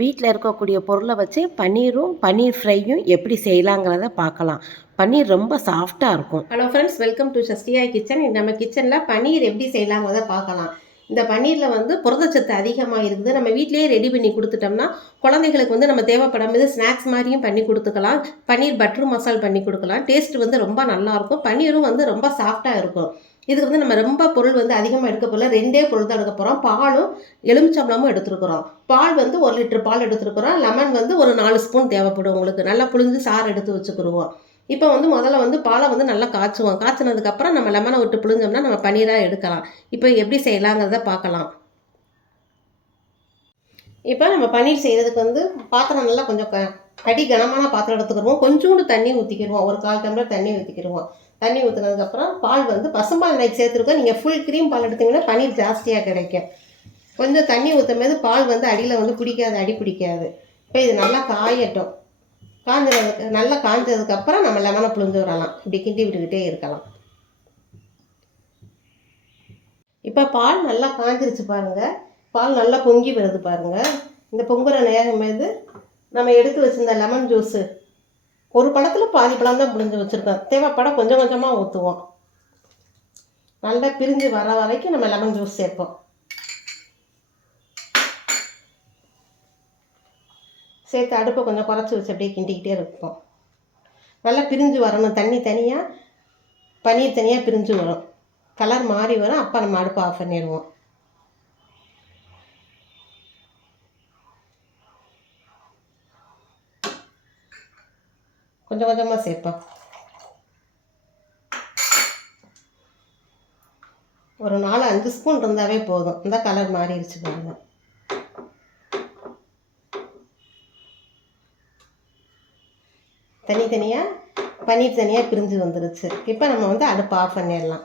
வீட்டில் இருக்கக்கூடிய பொருளை வச்சு பன்னீர் ஃப்ரையும் எப்படி செய்யலாங்கிறத பார்க்கலாம். பன்னீர் ரொம்ப சாஃப்டாக இருக்கும். Hello friends, welcome to Shashtiya kitchen. நம்ம கிச்சனில் பன்னீர் எப்படி செய்யலாங்கிறத பார்க்கலாம். இந்த பன்னீரில் புரதச்சத்து அதிகமாக இருக்குது. நம்ம வீட்டிலேயே ரெடி பண்ணி கொடுத்துட்டோம்னா குழந்தைகளுக்கு நம்ம தேவைப்படாமல் ஸ்நாக்ஸ் மாதிரியும் பண்ணி கொடுத்துக்கலாம். பன்னீர் பட்டர் மசால் பண்ணி கொடுக்கலாம். டேஸ்ட் ரொம்ப நல்லாயிருக்கும். பன்னீரும் ரொம்ப சாஃப்டாக இருக்கும். இதுக்கு நம்ம ரொம்ப பொருள் அதிகமாக எடுக்க போகல. 2 பொருள் தான் எடுக்க போகிறோம். பாலும் எலுமிச்சம்பழமும் எடுத்துருக்குறோம். பால் 1 லிட்டர் பால் எடுத்துருக்குறோம். லெமன் ஒரு 4 ஸ்பூன் தேவைப்படும். உங்களுக்கு நல்லா புழிஞ்சு சாறு எடுத்து வச்சுக்கிடுவோம். இப்போ முதல்ல பாலை நல்லா காய்ச்சுவோம். காய்ச்சினதுக்கப்புறம் நம்ம லெமனை விட்டு புழிஞ்சோம்னா நம்ம பன்னீராக எடுக்கலாம். இப்போ எப்படி செய்யலாங்கிறத பார்க்கலாம். இப்போ நம்ம பன்னீர் செய்கிறதுக்கு பாத்திரம் நல்லா கொஞ்சம் கடி கனமான பாத்திரம் எடுத்துக்கிடுவோம். கொஞ்சோண்டு தண்ணி ஊற்றிக்கிடுவோம். ஒரு 1/4 டம்ளர் தண்ணி ஊற்றிக்கிடுவோம். தண்ணி ஊற்றினதுக்கப்புறம் பால் பசும்பால் நைட் சேர்த்துருக்கோம். நீங்கள் ஃபுல் க்ரீம் பால் எடுத்திங்கன்னா பன்னீர் ஜாஸ்தியாக கிடைக்கும். கொஞ்சம் தண்ணி ஊற்றும் போது பால் அடியில் பிடிக்காது, அடி பிடிக்காது. இப்போ இது நல்லா காயட்டும். நல்லா காஞ்சதுக்கப்புறம் நம்ம லெமனை புழிஞ்சு விடலாம். இப்படி கிண்டி விட்டுக்கிட்டே இருக்கலாம். இப்போ பால் நல்லா காஞ்சிருச்சு பாருங்கள். பால் நல்லா பொங்கி வருது பாருங்கள். இந்த பொங்குற நேரம் மீது நம்ம எடுத்து வச்சுருந்த லெமன் ஜூஸு ஒரு பழத்தில் பாதி பழம் தான் புழிஞ்சு வச்சுருக்கோம். தேவைப்பட கொஞ்சம் கொஞ்சமாக ஊற்றுவோம். நல்லா பிரிஞ்சு வர வரைக்கும் நம்ம லெமன் ஜூஸ் சேர்ப்போம். சேர்த்து அடுப்பை கொஞ்சம் குறைச்சி வச்சு அப்படியே கிண்டிக்கிட்டே இருப்போம். நல்லா பிரிஞ்சு வரணும். தண்ணி தனியாக, பன்னீர் தனியாக பிரிஞ்சு வரும். கலர் மாறி வரும். அப்போ நம்ம அடுப்பை ஆஃப் பண்ணிடுவோம். கொஞ்சம் கொஞ்சமாக சேர்ப்போம். ஒரு 4-5 ஸ்பூன் இருந்தாவே போதும். இந்த கலர் மாறிடுச்சு பாருங்க. தனித்தனியாக பன்னீர் தனியாக பிரிஞ்சு வந்துருச்சு. இப்போ நம்ம அடுப்பு ஆஃப் பண்ணிடலாம்.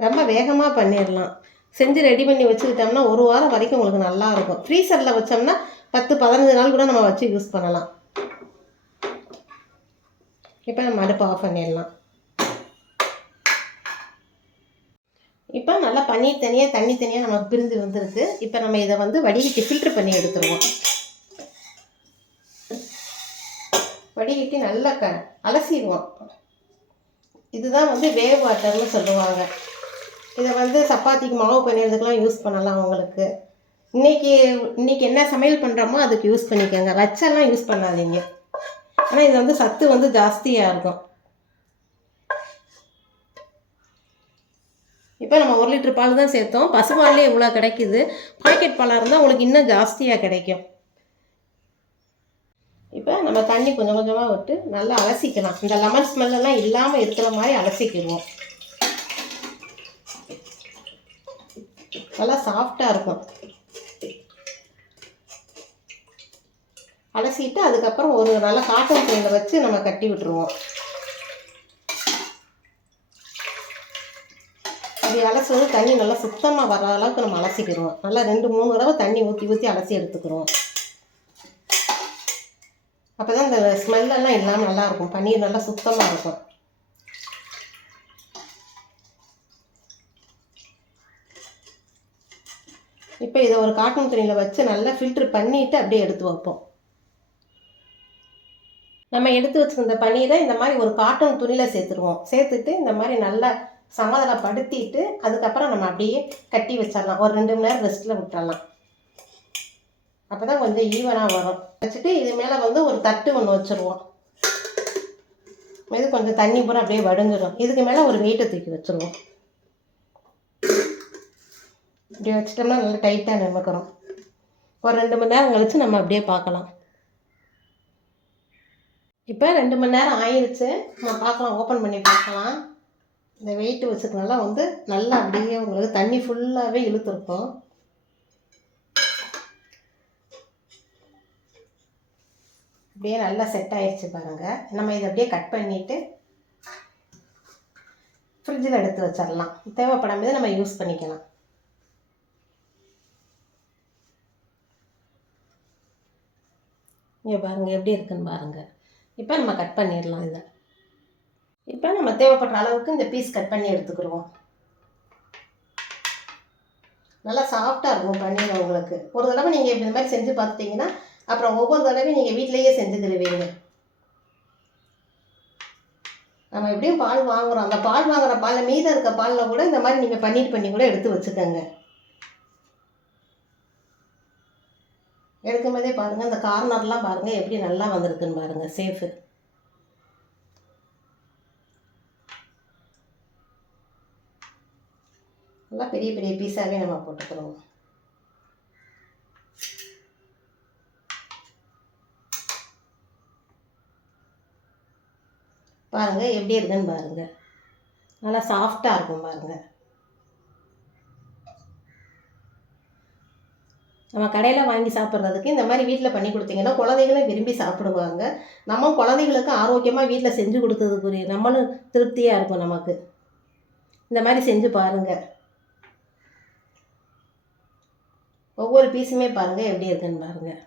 ரொம்ப வேகமாக பண்ணிடலாம். செஞ்சு ரெடி பண்ணி வச்சுக்கிட்டோம்னா 1 வாரம் வரைக்கும் உங்களுக்கு நல்லாயிருக்கும். ஃப்ரீசரில் வச்சோம்னா 10-15 நாள் கூட நம்ம வச்சு யூஸ் பண்ணலாம். இப்போ நம்ம அடுப்பு ஆஃப் பண்ணிடலாம். இப்போ நல்லா பன்னீர் தனியாக தண்ணி தனியாக நமக்கு பிரிஞ்சு வந்துருக்கு. இப்போ நம்ம இதை வடிகட்டி ஃபில்ட்ரு பண்ணி எடுத்துருவோம். வடிகட்டி நல்லா அலசிடுவோம். இதுதான் வேவ் வாட்டர்னு சொல்லுவாங்க. இதை சப்பாத்திக்கு மாவு பண்ணிடுறதுக்கெலாம் யூஸ் பண்ணலாம். உங்களுக்கு இன்றைக்கி என்ன சமையல் பண்ணுறோமோ அதுக்கு யூஸ் பண்ணிக்கோங்க. வச்செல்லாம் யூஸ் பண்ணாதீங்க. ஆனால் இது சத்து ஜாஸ்தியாக இருக்கும். இப்போ நம்ம 1 லிட்டர் பால் தான் சேர்த்தோம். பசுபால்லே இவ்வளோ கிடைக்குது. பாக்கெட் பாலாக இருந்தால் உங்களுக்கு இன்னும் ஜாஸ்தியாக கிடைக்கும். இப்போ நம்ம தண்ணி கொஞ்சம் கொஞ்சமாக விட்டு நல்லா அலசிக்கலாம். இந்த லெமன் ஸ்மெல்லாம் இல்லாமல் இருக்கிற மாதிரி அலசிக்கிடுவோம். நல்லா சாஃப்டாக இருக்கும். அலசிட்டு அதுக்கப்புறம் ஒரு நல்ல காட்டன் துணியில் வச்சு நம்ம கட்டி விட்டுருவோம். அப்படி அலசுவது தண்ணி நல்லா சுத்தமாக வர அளவுக்கு நம்ம அலசிக்கிடுவோம். நல்லா 2-3 தடவை தண்ணி ஊற்றி அலசி எடுத்துக்கிறோம். அப்போ தான் இந்த ஸ்மெல்லெல்லாம் இல்லாமல் நல்லாயிருக்கும். பன்னீர் நல்லா சுத்தமாக இருக்கும். இப்போ இதை ஒரு காட்டன் துணியில் வச்சு நல்லா ஃபில்ட்ரு பண்ணிவிட்டு அப்படியே எடுத்து வைப்போம். நம்ம எடுத்து வச்சுருந்த பன்னீரை இந்த மாதிரி ஒரு காட்டன் துணியில் சேர்த்துருவோம். சேர்த்துட்டு இந்த மாதிரி நல்லா சமதளப்படுத்திட்டு அதுக்கப்புறம் நம்ம அப்படியே கட்டி வச்சிடலாம். ஒரு 2 மணி நேரம் ரெஸ்ட்டில் விட்டுறலாம். அப்போ தான் கொஞ்சம் ஈவனாக வரும். வச்சுட்டு இது மேலே ஒரு தட்டு ஒன்று வச்சுருவோம். இது கொஞ்சம் தண்ணி பூரா அப்படியே வடிஞ்சிடும். இதுக்கு மேலே ஒரு வெயிட்டை தூக்கி வச்சுருவோம். இப்படி வச்சிட்டோம்னா நல்லா டைட்டாக நிமிக்கிறோம். ஒரு 2 மணி நேரம் கழித்து நம்ம அப்படியே பார்க்கலாம். இப்போ 2 மணி நேரம் ஆயிடுச்சு. நம்ம பார்க்கலாம், ஓப்பன் பண்ணி பார்க்கலாம். இந்த வெயிட்டு வச்சுக்கனால நல்லா அப்படியே உங்களுக்கு தண்ணி ஃபுல்லாகவே இழுத்துருக்கும். அப்படியே நல்லா செட் ஆயிடுச்சு பாருங்கள். நம்ம இதை அப்படியே கட் பண்ணிவிட்டு ஃப்ரிட்ஜில் எடுத்து வச்சிடலாம். தேவைப்படும் போது நம்ம யூஸ் பண்ணிக்கலாம். இங்கே பாருங்கள் எப்படி இருக்குன்னு பாருங்கள். இப்போ நம்ம கட் பண்ணிடலாம். இதை இப்போ நம்ம தேவைப்படுற அளவுக்கு இந்த பீஸ் கட் பண்ணி எடுத்துக்கிடுவோம். நல்லா சாஃப்டாக இருக்கும் பன்னீர் உங்களுக்கு. ஒரு தடவை நீங்கள் இந்த மாதிரி செஞ்சு பார்த்துட்டிங்கன்னா அப்புறம் ஒவ்வொரு தடவையும் நீங்கள் வீட்டிலேயே செஞ்சு தருவீங்க. நம்ம எப்படியும் பால் வாங்குகிறோம், அந்த பால் வாங்குகிற பாலில் மீதம் இருக்க பாலில் கூட இந்த மாதிரி நீங்கள் பன்னீர் பண்ணி கூட எடுத்து வச்சுக்கோங்க. எடுக்கும்போதே பாருங்கள், இந்த கார்னர்லாம் பாருங்கள் எப்படி நல்லா வந்திருக்குன்னு பாருங்கள் சேஃபு. நல்லா பெரிய பெரிய பீஸாகவே நம்ம போட்டுக்கிறோம். பாருங்கள் எப்படி இருக்குன்னு பாருங்கள், நல்லா சாஃப்டாக இருக்கும் பாருங்கள். நம்ம கடையில் வாங்கி சாப்பிட்றதுக்கு இந்த மாதிரி வீட்டில் பண்ணி கொடுத்தீங்கன்னா குழந்தைகளும் விரும்பி சாப்பிடுவாங்க. நம்ம குழந்தைகளுக்கு ஆரோக்கியமாக வீட்டில் செஞ்சு கொடுத்ததுக்குரிய நம்மளும் திருப்தியாக இருக்கும் நமக்கு. இந்த மாதிரி செஞ்சு பாருங்கள். ஒவ்வொரு பீஸுமே பாருங்கள் எப்படி இருக்குன்னு பாருங்கள்.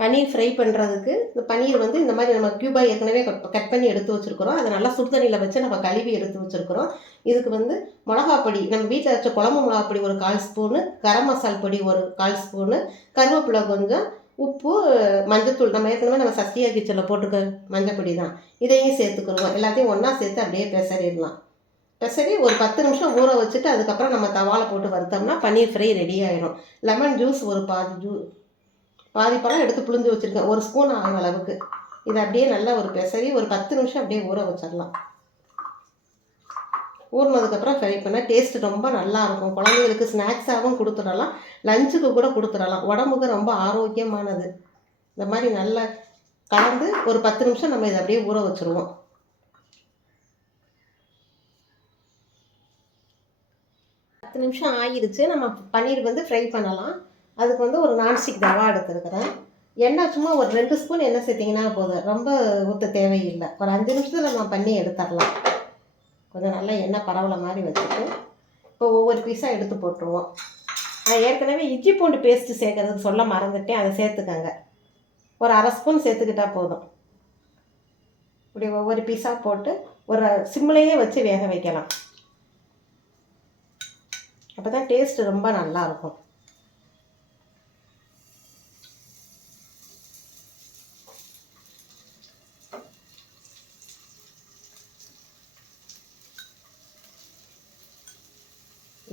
பன்னீர் ஃப்ரை பண்ணுறதுக்கு இந்த பன்னீர் வந்து இந்த மாதிரி நம்ம க்யூபாக ஏற்கனவே கட் பண்ணி எடுத்து வச்சுருக்குறோம். அதை நல்லா சுடு தண்ணியில் வச்சு நம்ம கழுவி எடுத்து வச்சுருக்குறோம். இதுக்கு வந்து மிளகாப்பொடி, நம்ம வீட்டில் வச்ச குழம்பு மிளகாப்பொடி ஒரு 1/4 ஸ்பூனு, கரம் மசால் பொடி ஒரு 1/4 ஸ்பூனு, கருவேப்பிலை கொஞ்சம், உப்பு, மஞ்சத்தூள், நம்ம சஷ்டியா கிச்சனில் போட்டுக்க மஞ்சப்பொடி தான், இதையும் சேர்த்துக்கிறோம். எல்லாத்தையும் ஒன்றா சேர்த்து அப்படியே பெசரிடலாம். பெசரி ஒரு 10 நிமிஷம் ஊற வச்சுட்டு அதுக்கப்புறம் நம்ம தவாவில் போட்டு வறுத்தோம்னா பன்னீர் ஃப்ரை ரெடி ஆயிடும். லெமன் ஜூஸ் ஒரு பாதி பழம் எடுத்து புழிஞ்சு வச்சுருக்கேன், 1 ஸ்பூன் ஆகும் அளவுக்கு. இதை அப்படியே நல்லா ஒரு பெசரி ஒரு 10 நிமிஷம் அப்படியே ஊற வச்சிடலாம். ஊறினதுக்கப்புறம் ஃப்ரை பண்ணால் டேஸ்ட்டு ரொம்ப நல்லாயிருக்கும். குழந்தைங்களுக்கு ஸ்நாக்ஸாகவும் கொடுத்துடலாம், லஞ்சுக்கு கூட கொடுத்துடலாம். உடம்புக்கு ரொம்ப ஆரோக்கியமானது. இந்த மாதிரி நல்லா கலந்து ஒரு 10 நிமிஷம் நம்ம இதை அப்படியே ஊற வச்சுருவோம். 10 நிமிஷம் ஆகிருச்சு. நம்ம பன்னீர் வந்து ஃப்ரை பண்ணலாம். அதுக்கு வந்து ஒரு நான்ஸ்டிக் தவா எடுத்துருக்கிறேன். எண்ணெய் சும்மா ஒரு 2 ஸ்பூன் எண்ணெய் சேர்த்திங்கன்னா போதும், ரொம்ப ஊற்ற தேவையில்லை. ஒரு 5 நிமிஷத்தில் நம்ம பண்ணி எடுத்துடலாம். கொஞ்சம் நல்லா எண்ணெய் பரவலை மாதிரி வச்சுட்டு இப்போ ஒவ்வொரு பீஸாக எடுத்து போட்டுருவோம். நான் ஏற்கனவே இஞ்சி பூண்டு பேஸ்ட்டு சேர்க்கறதுக்கு சொல்ல மறந்துட்டேன், அதை சேர்த்துக்கங்க. ஒரு 1/2 ஸ்பூன் சேர்த்துக்கிட்டால் போதும். இப்படி ஒவ்வொரு பீஸாக போட்டு ஒரு சிம்மிலேயே வச்சு வேக வைக்கலாம். அப்போ தான் டேஸ்ட்டு ரொம்ப நல்லாயிருக்கும்.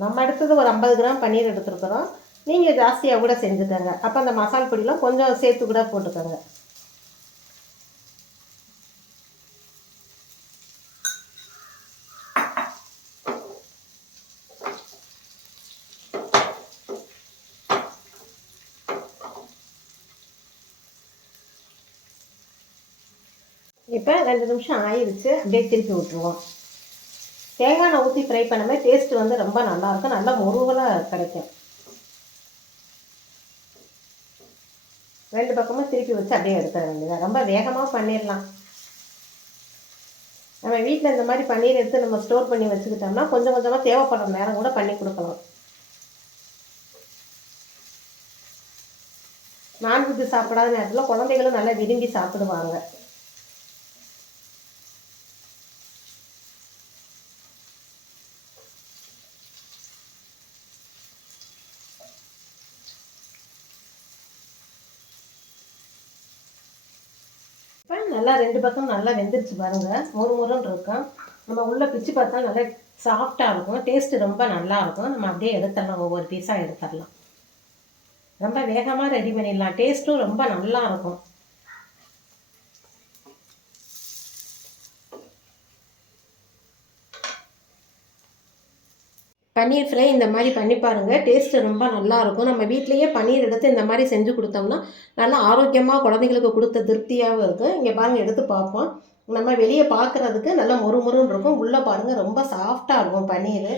நம்ம எடுத்தது ஒரு 50 கிராம் பன்னீர் எடுத்துருக்குறோம். நீங்கள் ஜாஸ்தியாக கூட செஞ்சுக்கோங்க. அப்போ அந்த மசால் பொடியெலாம் கொஞ்சம் சேர்த்து கூட போட்டுக்கோங்க. இப்போ 2 நிமிஷம் ஆயிடுச்சு. அப்படியே திருப்பி விட்டுருவோம். தேங்காய் எண்ணெய் ஊற்றி ஃப்ரை பண்ணாமல் டேஸ்ட்டு வந்து ரொம்ப நல்லாயிருக்கும், நல்லா முருகலாக கிடைக்கும். 2 பக்கமும் திருப்பி வச்சு அப்படியே எடுத்துட வேண்டியதான். ரொம்ப வேகமாக பண்ணிடலாம். நம்ம வீட்டில் இந்த மாதிரி பன்னீர் எடுத்து நம்ம ஸ்டோர் பண்ணி வச்சுக்கிட்டோம்னா கொஞ்சம் கொஞ்சமாக தேவைப்படுற நேரம் கூட பண்ணி கொடுக்கலாம். நான்வெஜ் சாப்பிடாத நேரத்தில் குழந்தைகளும் நல்லா விரும்பி சாப்பிடுவாங்க. நல்லா 2 பக்கம் நல்லா வெந்துருச்சு பாருங்கள், முறுமுறுன்னு இருக்கும். நம்ம உள்ளே பிச்சு பார்த்தா நல்லா சாஃப்டாக இருக்கும், டேஸ்ட்டு ரொம்ப நல்லாயிருக்கும். நம்ம அப்படியே எடுத்துடலாம், ஒவ்வொரு பீஸாக எடுத்துடலாம். ரொம்ப வேகமாக ரெடி பண்ணிடலாம், டேஸ்ட்டும் ரொம்ப நல்லா இருக்கும். பன்னீர் ஃப்ரை இந்த மாதிரி பண்ணி பாருங்கள், டேஸ்ட்டு ரொம்ப நல்லாயிருக்கும். நம்ம வீட்டிலையே பன்னீர் எடுத்து இந்த மாதிரி செஞ்சு கொடுத்தோம்னா நல்லா ஆரோக்கியமாக குழந்தைங்களுக்கு கொடுத்த திருப்தியாகவும் இருக்கும். இங்கே பாருங்கள், எடுத்து பார்ப்போம். நம்ம வெளியே பார்க்குறதுக்கு நல்லா மொறுமொறுன்னு இருக்கும், உள்ளே பாருங்கள் ரொம்ப சாஃப்டாக இருக்கும் பன்னீர்.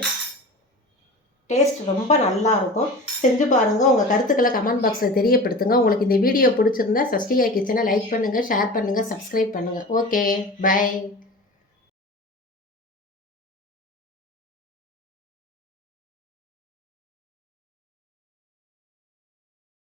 டேஸ்ட் ரொம்ப நல்லாயிருக்கும். செஞ்சு பாருங்கள். உங்கள் கருத்துக்களை கமெண்ட் பாக்ஸில் தெரியப்படுத்துங்க. உங்களுக்கு இந்த வீடியோ பிடிச்சிருந்தா சஷ்டியா கிச்சனை லைக் பண்ணுங்கள், ஷேர் பண்ணுங்கள், சப்ஸ்கிரைப் பண்ணுங்கள். Okay, by.